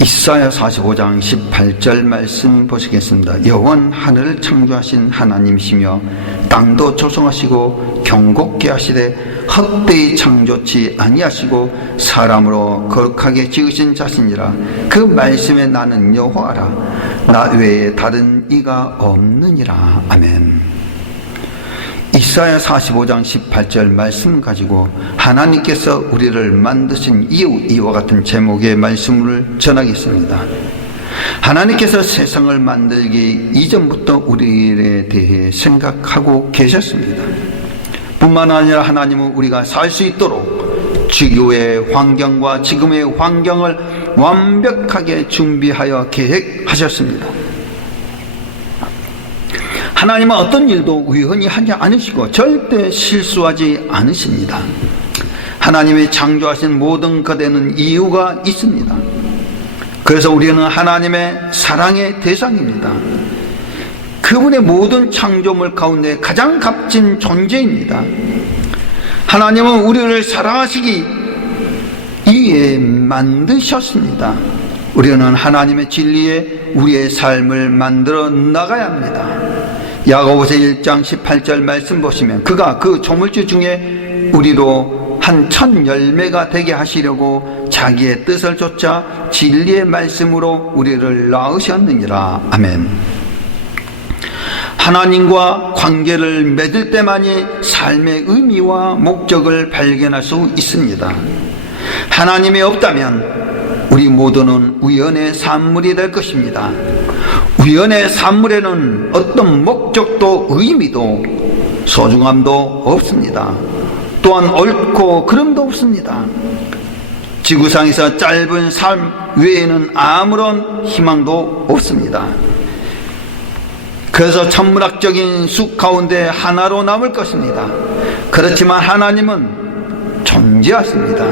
이사야 45장 18절 말씀 보시겠습니다. 여호와는 하늘을 창조하신 하나님이시며 땅도 조성하시고 경곡게 하시되 헛되이 창조치 아니하시고 사람으로 거룩하게 지으신 자신이라 그 말씀에 나는 여호와라 나 외에 다른 이가 없느니라 아멘. 이사야 45장 18절 말씀 가지고 하나님께서 우리를 만드신 이유 이와 같은 제목의 말씀을 전하겠습니다. 하나님께서 세상을 만들기 이전부터 우리에 대해 생각하고 계셨습니다. 뿐만 아니라 하나님은 우리가 살 수 있도록 지구의 환경과 지금의 환경을 완벽하게 준비하여 계획하셨습니다. 하나님은 어떤 일도 우연히 하지 않으시고 절대 실수하지 않으십니다. 하나님이 창조하신 모든 것에는 이유가 있습니다. 그래서 우리는 하나님의 사랑의 대상입니다. 그분의 모든 창조물 가운데 가장 값진 존재입니다. 하나님은 우리를 사랑하시기 위해 만드셨습니다. 우리는 하나님의 진리에 우리의 삶을 만들어 나가야 합니다. 야고보서 1장 18절 말씀 보시면 그가 그 조물주 중에 우리로 한천 열매가 되게 하시려고 자기의 뜻을 쫓아 진리의 말씀으로 우리를 낳으셨느니라. 아멘. 하나님과 관계를 맺을 때만이 삶의 의미와 목적을 발견할 수 있습니다. 하나님이 없다면 우리 모두는 우연의 산물이 될 것입니다. 우연의 산물에는 어떤 목적도 의미도 소중함도 없습니다. 또한 옳고 그름도 없습니다. 지구상에서 짧은 삶 외에는 아무런 희망도 없습니다. 그래서 천문학적인 숲 가운데 하나로 남을 것입니다. 그렇지만 하나님은 존재하십니다.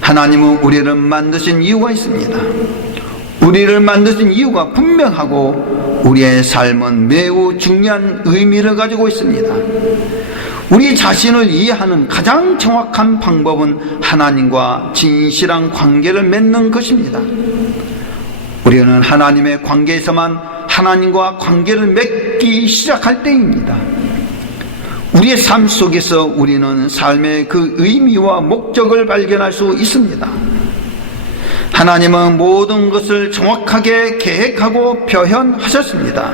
하나님은 우리를 만드신 이유가 있습니다. 우리를 만드신 이유가 분명하고 우리의 삶은 매우 중요한 의미를 가지고 있습니다. 우리 자신을 이해하는 가장 정확한 방법은 하나님과 진실한 관계를 맺는 것입니다. 우리는 하나님의 관계에서만 하나님과 관계를 맺기 시작할 때입니다. 우리의 삶 속에서 우리는 삶의 그 의미와 목적을 발견할 수 있습니다. 하나님은 모든 것을 정확하게 계획하고 표현하셨습니다.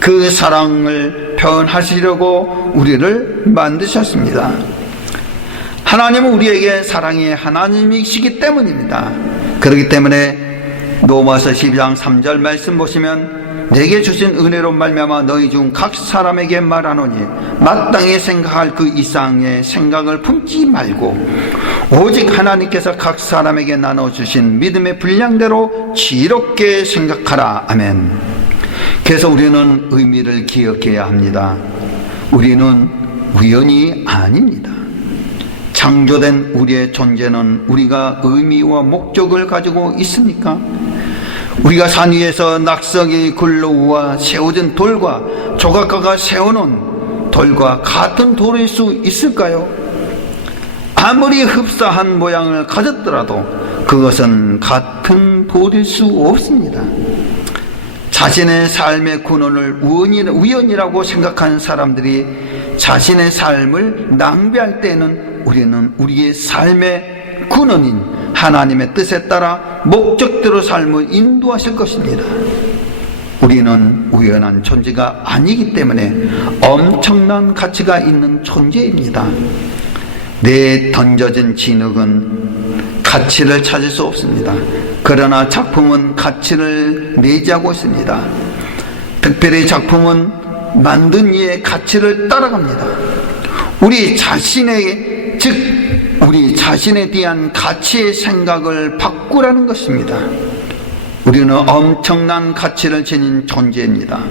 그 사랑을 표현하시려고 우리를 만드셨습니다. 하나님은 우리에게 사랑의 하나님이시기 때문입니다. 그렇기 때문에 로마서 12장 3절 말씀 보시면 내게 주신 은혜로 말미암아 너희 중 각 사람에게 말하노니 마땅히 생각할 그 이상의 생각을 품지 말고 오직 하나님께서 각 사람에게 나눠 주신 믿음의 분량대로 지롭게 생각하라 아멘. 그래서 우리는 의미를 기억해야 합니다. 우리는 우연이 아닙니다. 창조된 우리의 존재는 우리가 의미와 목적을 가지고 있습니까? 우리가 산 위에서 낙석이 굴러우와 세워진 돌과 조각가가 세워놓은 돌과 같은 돌일 수 있을까요? 아무리 흡사한 모양을 가졌더라도 그것은 같은 돌일 수 없습니다. 자신의 삶의 근원을 우연이라고 생각하는 사람들이 자신의 삶을 낭비할 때는 우리는 우리의 삶의 근원인 하나님의 뜻에 따라 목적대로 삶을 인도하실 것입니다. 우리는 우연한 존재가 아니기 때문에 엄청난 가치가 있는 존재입니다. 내 던져진 진흙은 가치를 찾을 수 없습니다. 그러나 작품은 가치를 내지하고 있습니다. 특별히 작품은 만든 이의 가치를 따라갑니다. 우리 자신의, 즉, 우리 자신에 대한 가치의 생각을 바꾸라는 것입니다. 우리는 엄청난 가치를 지닌 존재입니다.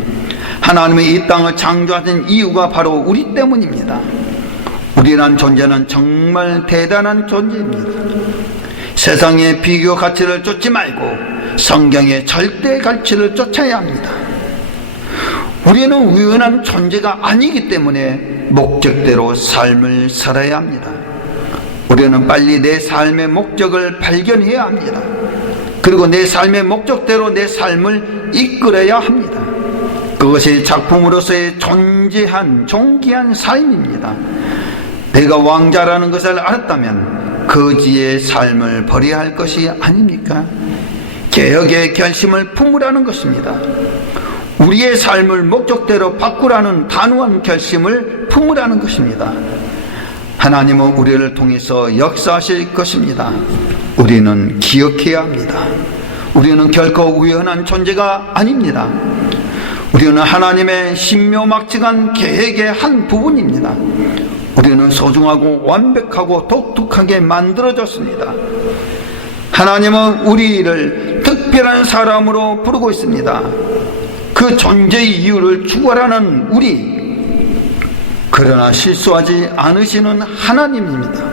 하나님의 이 땅을 창조하신 이유가 바로 우리 때문입니다. 우리란 존재는 정말 대단한 존재입니다. 세상의 비교 가치를 쫓지 말고 성경의 절대 가치를 쫓아야 합니다. 우리는 우연한 존재가 아니기 때문에 목적대로 삶을 살아야 합니다. 우리는 빨리 내 삶의 목적을 발견해야 합니다. 그리고 내 삶의 목적대로 내 삶을 이끌어야 합니다. 그것이 작품으로서의 존재한 존귀한 삶입니다. 내가 왕자라는 것을 알았다면 거지의 삶을 버려야 할 것이 아닙니까? 개혁의 결심을 품으라는 것입니다. 우리의 삶을 목적대로 바꾸라는 단호한 결심을 품으라는 것입니다. 하나님은 우리를 통해서 역사하실 것입니다. 우리는 기억해야 합니다. 우리는 결코 우연한 존재가 아닙니다. 우리는 하나님의 신묘막측한 계획의 한 부분입니다. 우리는 소중하고 완벽하고 독특하게 만들어졌습니다. 하나님은 우리를 특별한 사람으로 부르고 있습니다. 그 존재의 이유를 추구하라는 우리, 그러나 실수하지 않으시는 하나님입니다.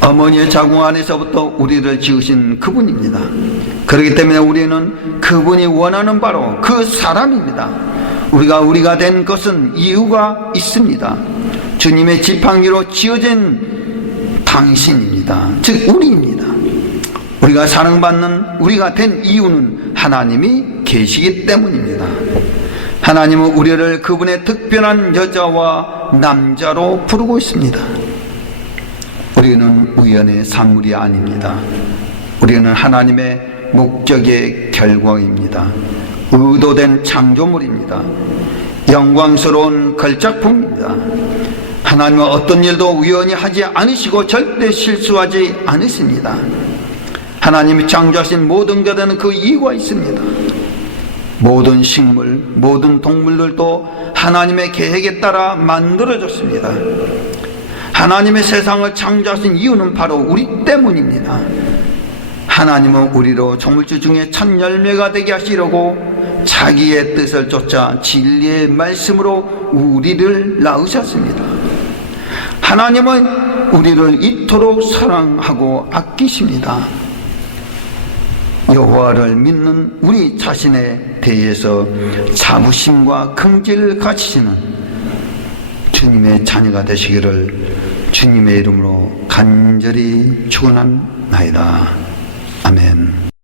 어머니의 자궁 안에서부터 우리를 지으신 그분입니다. 그렇기 때문에 우리는 그분이 원하는 바로 그 사람입니다. 우리가 우리가 된 것은 이유가 있습니다. 주님의 지팡이로 지어진 당신입니다. 즉, 우리입니다. 우리가 사랑받는 우리가 된 이유는 하나님이 계시기 때문입니다. 하나님은 우리를 그분의 특별한 여자와 남자로 부르고 있습니다. 우리는 우연의 산물이 아닙니다. 우리는 하나님의 목적의 결과입니다. 의도된 창조물입니다. 영광스러운 걸작품입니다. 하나님은 어떤 일도 우연히 하지 않으시고 절대 실수하지 않으십니다. 하나님이 창조하신 모든 것에는 그 이유가 있습니다. 모든 식물, 모든 동물들도 하나님의 계획에 따라 만들어졌습니다. 하나님의 세상을 창조하신 이유는 바로 우리 때문입니다. 하나님은 우리로 조물주 중에 첫 열매가 되게 하시려고 자기의 뜻을 쫓아 진리의 말씀으로 우리를 낳으셨습니다. 하나님은 우리를 이토록 사랑하고 아끼십니다. 여호와를 믿는 우리 자신에 대해서 자부심과 긍지를 가지시는 주님의 자녀가 되시기를 주님의 이름으로 간절히 축원합나이다. 아멘.